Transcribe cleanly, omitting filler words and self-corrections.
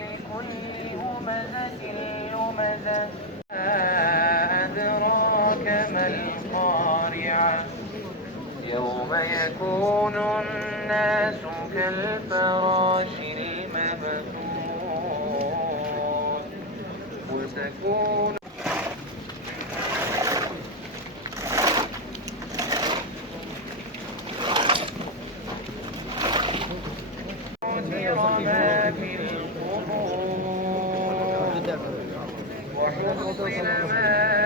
لكل همزة لمزة أدراك ما القارعة يوم يكون الناس كالفراش المبثوث وتكون ما في القبور وحصل ما